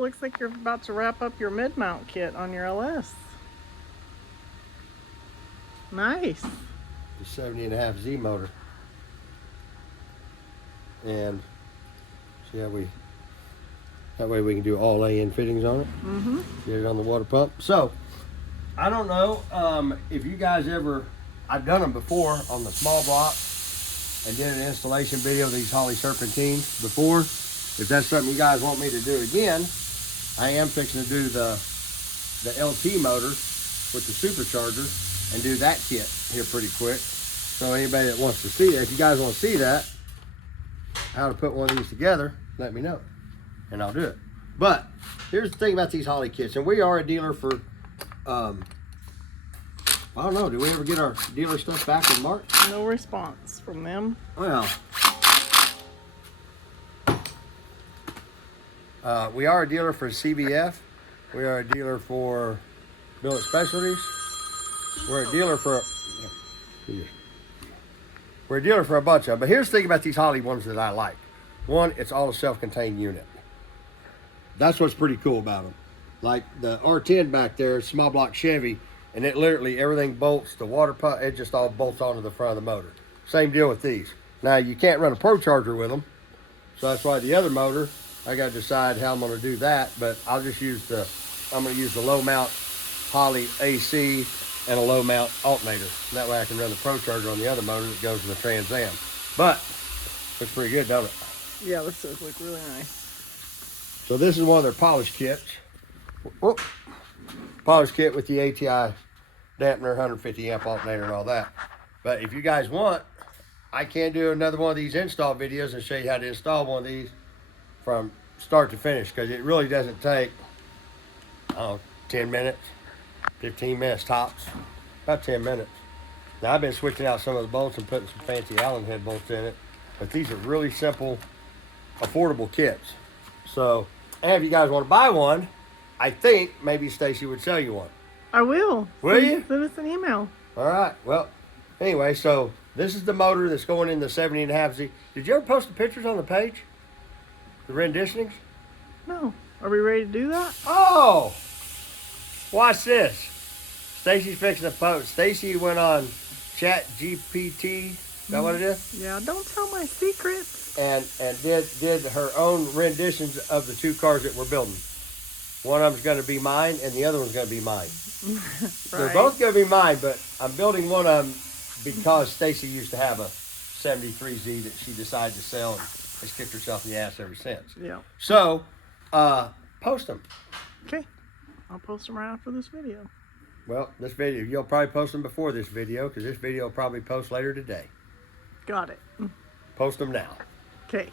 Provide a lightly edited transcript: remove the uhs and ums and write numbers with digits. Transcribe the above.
looks like you're about to wrap up your mid-mount kit on your LS. Nice. The 70.5 Z motor. And see how that way we can do all A-in fittings on it. Mm-hmm. Get it on the water pump. So, I don't know if you guys ever, I've done them before on the small block and did an installation video of these Holley serpentines before. If that's something you guys want me to do again, I am fixing to do the LT motor with the supercharger and do that kit here pretty quick. So anybody that wants to see it, if you guys want to see that, how to put one of these together, let me know and I'll do it. But here's the thing about these Holley kits, and we are a dealer for I don't know, did we ever get our dealer stuff back in March? No response from them. Well, we are a dealer for CBF. We are a dealer for Build Accessories. We're a dealer for a bunch of them. But here's the thing about these Holley ones that I like. One, it's all a self-contained unit. That's what's pretty cool about them. Like the R10 back there, small block Chevy, and it literally, everything bolts, the water pump, it just all bolts onto the front of the motor. Same deal with these. Now, you can't run a Pro Charger with them, so that's why the other motor, I got to decide how I'm going to do that, but I'll just use I'm going to use the low mount Holley AC and a low mount alternator. That way I can run the Pro Charger on the other motor that goes in the Trans Am. But, looks pretty good, don't it? Yeah, this does look really nice. So this is one of their polish kits. Whoop. Polish kit with the ATI dampener, 150 amp alternator and all that. But if you guys want, I can do another one of these install videos and show you how to install one of these from start to finish, because it really doesn't take, I don't know, 10 minutes, 15 minutes tops, about 10 minutes. Now I've been switching out some of the bolts and putting some fancy Allen head bolts in it, but these are really simple, affordable kits. So, and if you guys want to buy one, I think maybe Stacy would sell you one. I will. Will you? Send us an email. All right. Well, anyway, so this is the motor that's going in the 70.5 Z. Did you ever post the pictures on the page? The renditionings? No. Are we ready to do that? Oh! Watch this. Stacy's fixing a post. Stacy went on Chat GPT. Is that what it is? Yeah, don't tell my secrets. And did her own renditions of the two cars that we're building. One of them's going to be mine, and the other one's going to be mine. Right. They're both going to be mine, but I'm building one of them because Stacy used to have a 73Z that she decided to sell and has kicked herself in the ass ever since. Yeah. So, post them. Okay. I'll post them right after this video. Well, this video, you'll probably post them before this video, because this video will probably post later today. Got it. Post them now. Okay.